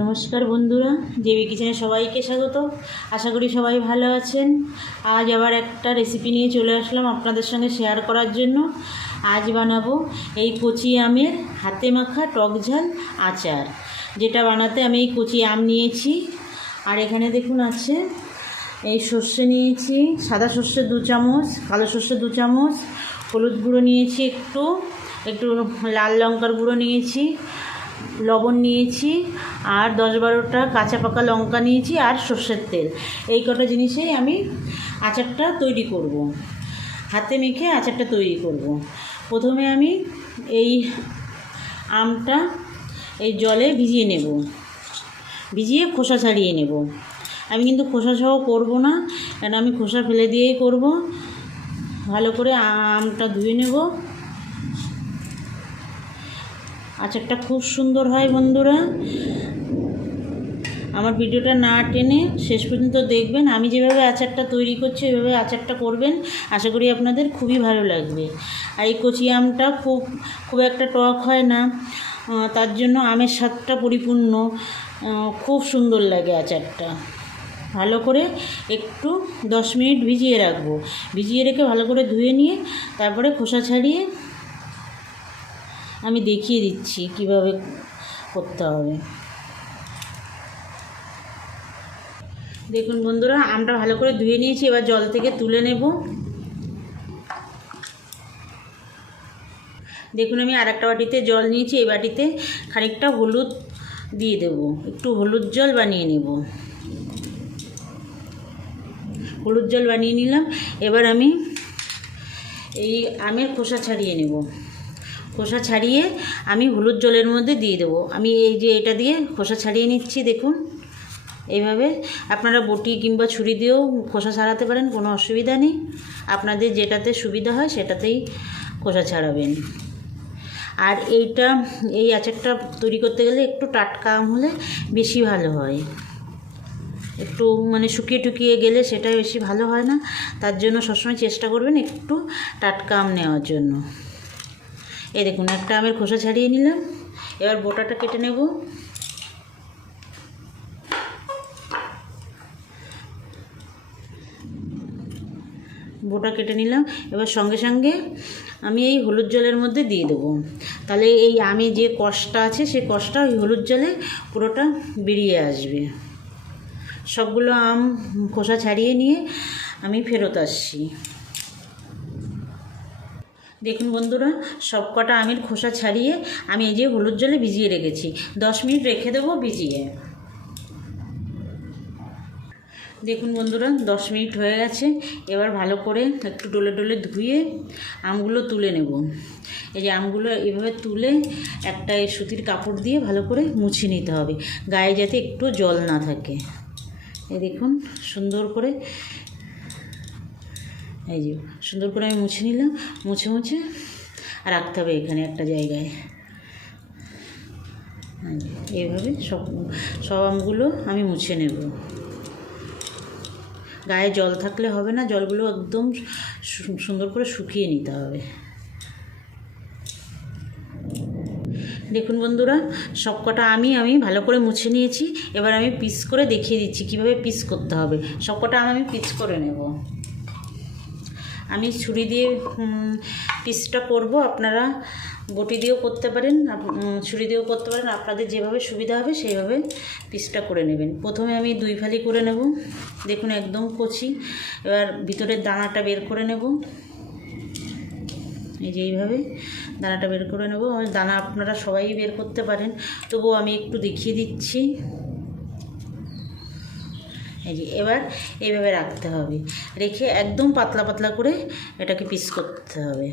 নমস্কার বন্ধুরা, জেবি কিচেনে সবাইকে স্বাগত। আশা করি সবাই ভালো আছেন। আজ আবার একটা রেসিপি নিয়ে চলে আসলাম আপনাদের সঙ্গে শেয়ার করার জন্য। আজ বানাবো এই কচি আমের হাতে মাখা টক ঝাল আচার, যেটা বানাতে আমি এই কচি আম নিয়েছি। আর এখানে দেখুন আছে এই সর্ষে নিয়েছি, সাদা সর্ষে 2 চামচ, কালো সর্ষে 2 চামচ, হলুদ গুঁড়ো নিয়েছি একটু লাল লঙ্কার গুঁড়ো নিয়েছি, লবণ নিয়েছি, আর 10-12টা কাঁচা পাকা লঙ্কা নিয়েছি, আর সর্ষের তেল। এই কটা জিনিসেই আমি আচারটা তৈরি করব, হাতে মেখে আচারটা তৈরি করব। প্রথমে আমি এই আমটা এই জলে ভিজিয়ে নেব, ভিজিয়ে খোসা ছাড়িয়ে নেব। আমি কিন্তু খোসা সহ করব না, কারণ আমি খোসা ফেলে দিয়েই করব। ভালো করে আমটা ধুয়ে নেব। আচারটা খুব সুন্দর হয় বন্ধুরা। আমার ভিডিওটা না টেনে শেষ পর্যন্ত দেখবেন। আমি যেভাবে আচারটা তৈরি করছি ওইভাবে আচারটা করবেন, আশা করি আপনাদের খুবই ভালো লাগবে। আর এই কচি আমটা খুব একটা টক হয় না, তার জন্য আমের স্বাদটা পরিপূর্ণ, খুব সুন্দর লাগে আচারটা। ভালো করে একটু 10 মিনিট ভিজিয়ে রাখবো। ভিজিয়ে রেখে ভালো করে ধুয়ে নিয়ে তারপরে খোসা ছাড়িয়ে আমি দেখিয়ে দিচ্ছি কিভাবে করতে হবে। দেখুন বন্ধুরা, আমটা ভালো করে ধুয়ে নিয়েছি, এবার জল থেকে তুলে নেব। দেখুন আমি আরেকটা বাটিতে জল নিয়েছি, এই বাটিতে খানিকটা হলুদ দিয়ে দেব, একটু হলুদ জল বানিয়ে নেব। হলুদ জল বানিয়ে নিলাম। এবার আমি এই আমের খোসা ছাড়িয়ে নেব। খোসা ছাড়িয়ে আমি হলুদ জলের মধ্যে দিয়ে দেবো। আমি এই যে এটা দিয়ে খোসা ছাড়িয়ে নিচ্ছি। দেখুন এইভাবে আপনারা বটি কিংবা ছুরি দিয়েও খোসা ছাড়াতে পারেন, কোনো অসুবিধা নেই। আপনাদের যেটাতে সুবিধা হয় সেটাতেই খোসা ছাড়াবেন। আর এই আচারটা তৈরি করতে গেলে একটু টাটকা আম হলে বেশি ভালো হয়। একটু শুকিয়ে টুকিয়ে গেলে সেটা বেশি ভালো হয় না, তার জন্য সবসময় চেষ্টা করবেন একটু টাটকা আম নেওয়ার জন্য। এই দেখুন একটা আমের খোসা ছাড়িয়ে নিলাম। এবার বোটাটা কেটে নেব। বোটা কেটে নিলাম। এবার সঙ্গে সঙ্গে আমি এই হলুদ জলের মধ্যে দিয়ে দেবো। তাহলে এই আমে যে কষটা আছে সেই কষটা ওই হলুদ জলে পুরোটা বেরিয়ে আসবে। সবগুলো আম খোসা ছাড়িয়ে নিয়ে আমি ফেরত আসছি। দেখুন বন্ধুরা, সব কটা আমের খোসা ছাড়িয়ে আমি এই যে হলুদ জলে ভিজিয়ে রেখেছি। 10 মিনিট রেখে দেবো ভিজিয়ে। দেখুন বন্ধুরা, 10 মিনিট হয়ে গেছে। এবার ভালো করে একটু ডলে ডলে ধুয়ে আমগুলো তুলে নেব। এই যে আমগুলো এভাবে তুলে একটা সুতির কাপড় দিয়ে ভালো করে মুছে নিতে হবে, গায়ে যাতে একটু জল না থাকে। এই দেখুন সুন্দর করে, এই যে সুন্দর করে আমি মুছে নিলাম। মুছে রাখতে হবে এখানে একটা জায়গায়। এইভাবে সব আমগুলো আমি মুছে নেব। গায়ে জল থাকলে হবে না, জলগুলো একদম সুন্দর করে শুকিয়ে নিতে হবে। দেখুন বন্ধুরা, সব কটা আমি ভালো করে মুছে নিয়েছি। এবার আমি পিস করে দেখিয়ে দিচ্ছি কিভাবে পিস করতে হবে। সব কটা আমি পিস করে নেব। আমি ছুরি দিয়ে পিসটা করব, আপনারা বটি দিয়েও করতে পারেন, ছুরি দিয়েও করতে পারেন। আপনাদের যেভাবে সুবিধা হবে সেইভাবে পিসটা করে নেবেন। প্রথমে আমি 2 ফালি করে নেব। দেখুন একদম কচি। এবার ভিতরের দানাটা বের করে নেব। এই যে এইভাবে দানাটা বের করে নেব। দানা আপনারা সবাই বের করতে পারেন, তবুও আমি একটু দেখিয়ে দিচ্ছি। এই যে এবার এইভাবে রাখতে হবে, রেখে একদম পাতলা পাতলা করে এটাকে পিস করতে হবে,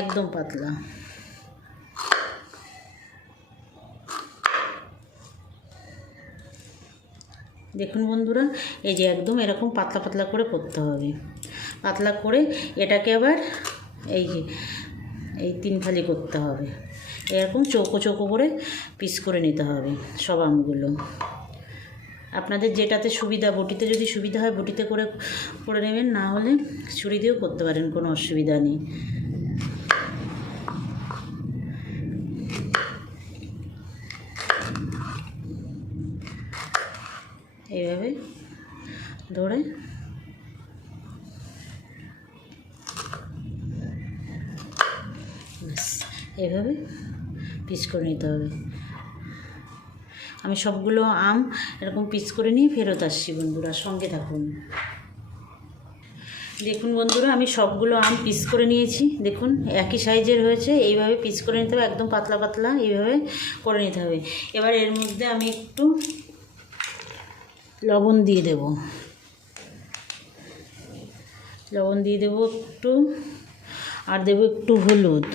একদম পাতলা। দেখুন বন্ধুরা, এই যে একদম এরকম পাতলা পাতলা করে করতে হবে। পাতলা করে এটাকে আবার এই 3 ফালি করতে হবে। এরকম চৌকো চৌকো করে পিস করে নিতে হবে সব আমগুলো। আপনাদের যেটাতে সুবিধা, বটিতে যদি সুবিধা হয় বটিতে করে নেবেন, না হলে ছুরি দিয়েও করতে পারেন, কোনো অসুবিধা নেই। এইভাবে ধরে এইভাবে পিস করে নিতে হবে। আমি সবগুলো আম এরকম পিস করে নিয়ে ফেরত আসছি বন্ধুরা, সঙ্গে থাকুন। দেখুন বন্ধুরা, আমি সবগুলো আম পিস করে নিয়েছি। দেখুন একই সাইজের হয়েছে। এইভাবে পিস করে নিতে হবে, একদম পাতলা পাতলা এইভাবে করে নিতে হবে। এবার এর মধ্যে আমি একটু লবণ দিয়ে দেব, লবণ দিয়ে দেবো একটু, আর দেবো একটু হলুদ।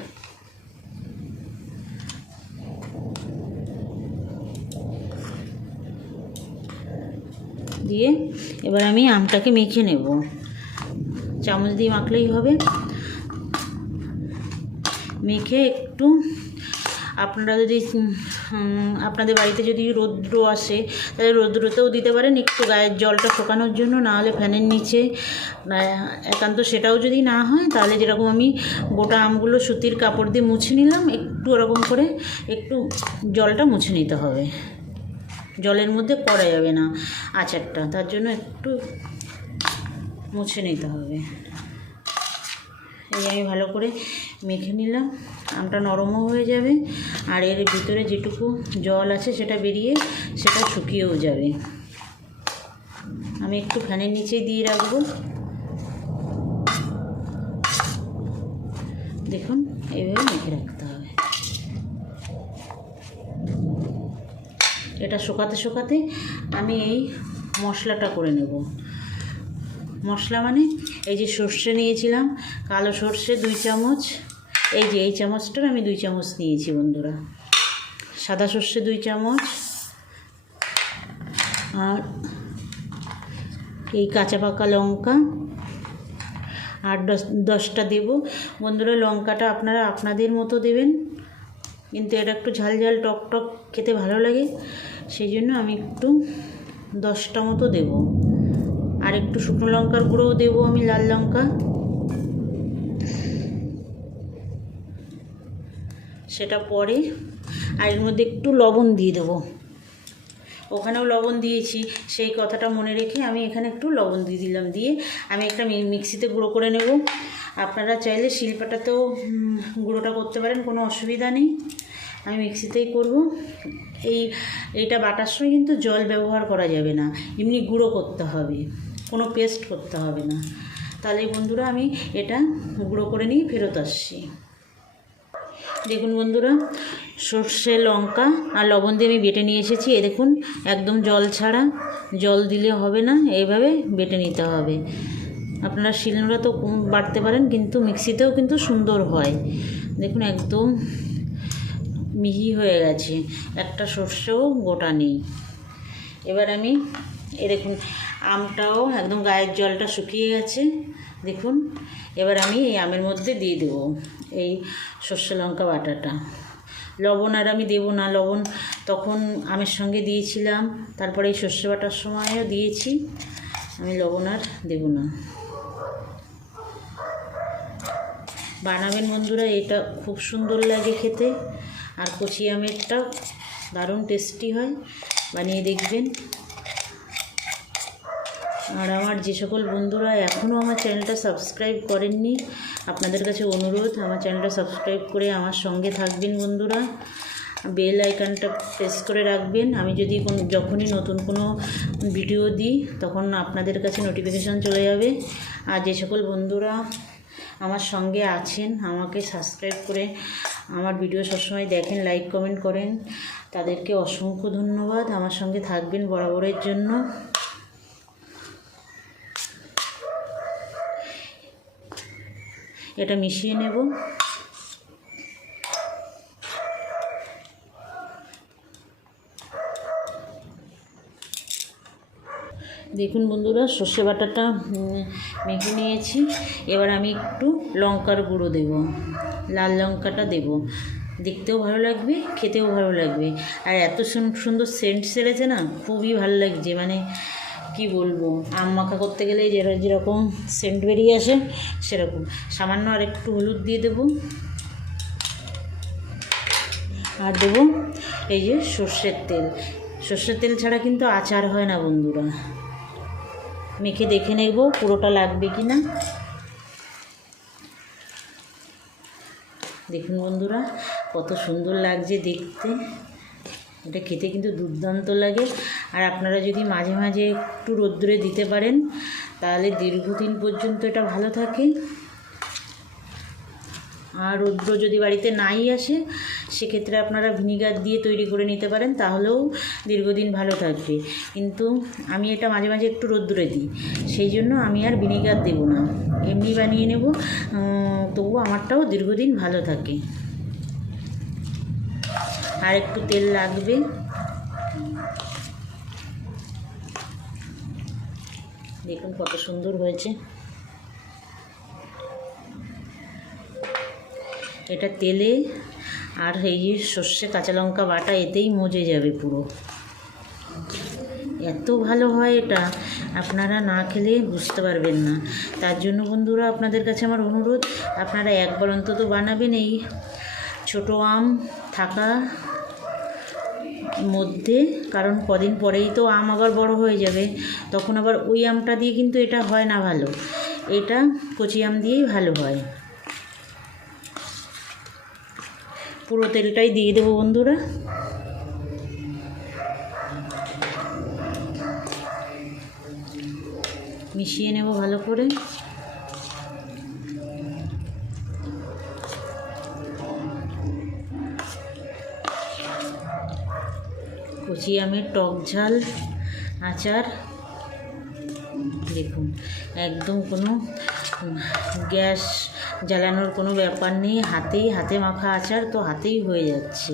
দিয়ে এবার আমি আমটাকে মেখে নেব, চামচ দিয়ে মাখলেই হবে। মেখে একটু আপনারা যদি আপনাদের বাড়িতে যদি রৌদ্র আসে তাহলে রৌদ্রতেও দিতে পারেন, একটু গায়ের জলটা শুকানোর জন্য, না হলে ফ্যানের নিচে। একান্ত সেটাও যদি না হয় তাহলে যেরকম আমি গোটা আমগুলো সুতির কাপড় দিয়ে মুছে নিলাম, একটু ওরকম করে একটু জলটা মুছে নিতে হবে। জলের মধ্যে পড়া যাবে না আচারটা, তার জন্য একটু মুছে নিতে হবে। এই আমি ভালো করে মেখে নিলাম, আমটা নরমও হয়ে যাবে, আর এর ভিতরে যেটুকু জল আছে সেটা বেরিয়ে সেটা শুকিয়েও যাবে। আমি একটু ফ্যানের নিচেই দিয়ে রাখবো। দেখুন এইভাবে মেখে রাখতে হবে। এটা শুকাতে শুকাতে আমি এই মশলাটা করে নেব। মশলা মানে এই যে সর্ষে নিয়েছিলাম, কালো সর্ষে 2 চামচ, এই যে এই চামচটার আমি 2 চামচ নিয়েছি বন্ধুরা। সাদা সর্ষে 2 চামচ, আর এই কাঁচা পাকা লঙ্কা 8-10টা দেব বন্ধুরা। লঙ্কাটা আপনারা আপনাদের মতো দেবেন, কিন্তু এটা একটু ঝাল ঝাল টক টক খেতে ভালো লাগে, সেই জন্য আমি একটু 10টা মতো দেব। আর একটু শুকনো লঙ্কার গুঁড়োও দেবো আমি, লাল লঙ্কা, সেটা পরে। আর এর মধ্যে একটু লবণ দিয়ে দেবো, ওখানেও লবণ দিয়েছি, সেই কথাটা মনে রেখে আমি এখানে একটু লবণ দিয়ে দিলাম। দিয়ে আমি একটা মিক্সিতে গুঁড়ো করে নেব। আপনারা চাইলে শিলপাটাতেও গুঁড়োটা করতে পারেন, কোনো অসুবিধা নেই। আমি মিক্সিতেই করব। এইটা বাটার সময় কিন্তু জল ব্যবহার করা যাবে না, এমনি গুঁড়ো করতে হবে, কোনো পেস্ট করতে হবে না। তাহলে বন্ধুরা আমি এটা গুঁড়ো করে নিয়ে ফেরত আসছি। দেখুন বন্ধুরা, সর্ষে লঙ্কা আর লবণ দিয়ে আমি বেটে নিয়ে এসেছি। এ দেখুন একদম জল ছাড়া, জল দিলে হবে না, এইভাবে বেটে নিতে হবে। আপনারা শিলনোড়াতেও বাটতে পারেন, কিন্তু মিক্সিতেও কিন্তু সুন্দর হয়। দেখুন একদম মিহি হয়ে গেছে, একটা সর্ষেও গোটা নেই। এবার আমি দেখুন আমটাও একদম গায়ের জলটা শুকিয়ে গেছে। দেখুন এবার আমি এই আমের মধ্যে দিয়ে দেব এই সর্ষে লঙ্কা বাটাটা। লবণ আর আমি দেবো না, লবণ তখন আমের সঙ্গে দিয়েছিলাম, তারপরে এই সর্ষে বাটার সময়ও দিয়েছি, আমি লবণ আর দেবো না। বানাবেন বন্ধুরা, এটা খুব সুন্দর লাগে খেতে, আর কচি আমেরটা দারুণ টেস্টি হয়, বানিয়ে দেখবেন। আর আমার যে সকল বন্ধুরা এখনও আমার চ্যানেলটা সাবস্ক্রাইব করেননি, আপনাদের কাছে অনুরোধ আমার চ্যানেলটা সাবস্ক্রাইব করে আমার সঙ্গে থাকবেন বন্ধুরা। বেল আইকনটা প্রেস করে রাখবেন, আমি যদি যখনই নতুন কোনো ভিডিও দিই তখন আপনাদের কাছে নোটিফিকেশান চলে যাবে। আর যে সকল বন্ধুরা আমার সঙ্গে আছেন, আমাকে সাবস্ক্রাইব করে আমার ভিডিও সবসময় দেখেন, লাইক কমেন্ট করেন, তাদেরকে অসংখ্য ধন্যবাদ। আমার সঙ্গে থাকবেন বরাবরের জন্য। এটা মিশিয়ে নেব। দেখুন বন্ধুরা, সর্ষে বাটাটা মেখে নিয়েছি। এবার আমি একটু লঙ্কার গুঁড়ো দেব, লাল লঙ্কাটা দেব, দেখতেও ভালো লাগবে, খেতেও ভালো লাগবে। আর এত সুন্দর সেন্ট সেরেছে না, খুবই ভালো লাগছে। মানে কি বলবো, আম মাখা করতে গেলে যেরকম সেন্ট বেরিয়ে আসে সেরকম। সামান্য আর একটু হলুদ দিয়ে দেব, আর দেব এই যে সর্ষের তেল। সর্ষের তেল ছাড়া কিন্তু আচার হয় না বন্ধুরা। মেখে দেখে নেব পুরোটা লাগবে কি না। দেখুন বন্ধুরা কত সুন্দর লাগছে দেখতে, এটা খেতে কিন্তু দুর্দান্ত লাগে। আর আপনারা যদি মাঝে মাঝে একটু রোদ্দুরে দিতে পারেন তাহলে দীর্ঘদিন পর্যন্ত এটা ভালো থাকে। আর রৌদ্র যদি বাড়িতে নাই আসে সেক্ষেত্রে আপনারা ভিনিগার দিয়ে তৈরি করে নিতে পারেন, তাহলেও দীর্ঘদিন ভালো থাকবে। কিন্তু আমি এটা মাঝে মাঝে একটু রৌদ্রে দিই, সেই জন্য আমি আর ভিনিগার দেব না, এমনি বানিয়ে নেব, তবু আমারটাও দীর্ঘদিন ভালো থাকে। আর একটু তেল লাগবে। দেখুন কত সুন্দর হয়েছে। এটা তেলে আর এই যে সর্ষে কাঁচা লঙ্কা বাটা এতেই মজে যাবে পুরো। এত ভালো হয় এটা, আপনারা না খেলে বুঝতে পারবেন না। তার জন্য বন্ধুরা আপনাদের কাছে আমার অনুরোধ, আপনারা একবার অন্তত বানাবেন এই ছোটো আম থাকা মধ্যে, কারণ কদিন পরেই তো আম আবার বড় হয়ে যাবে, তখন আবার ওই আমটা দিয়ে কিন্তু এটা হয় না ভালো, এটা কচি আম দিয়েই ভালো হয়। পুরো তেলটাই দিয়ে দেবো বন্ধুরা। মিশিয়ে নেব ভালো করে। কচি আমের টক ঝাল আচার, দেখুন একদম কোনো গ্যাস জ্বালানোর কোনো ব্যাপার নেই, হাতে মাখা আচার তো হাতেই হয়ে যাচ্ছে।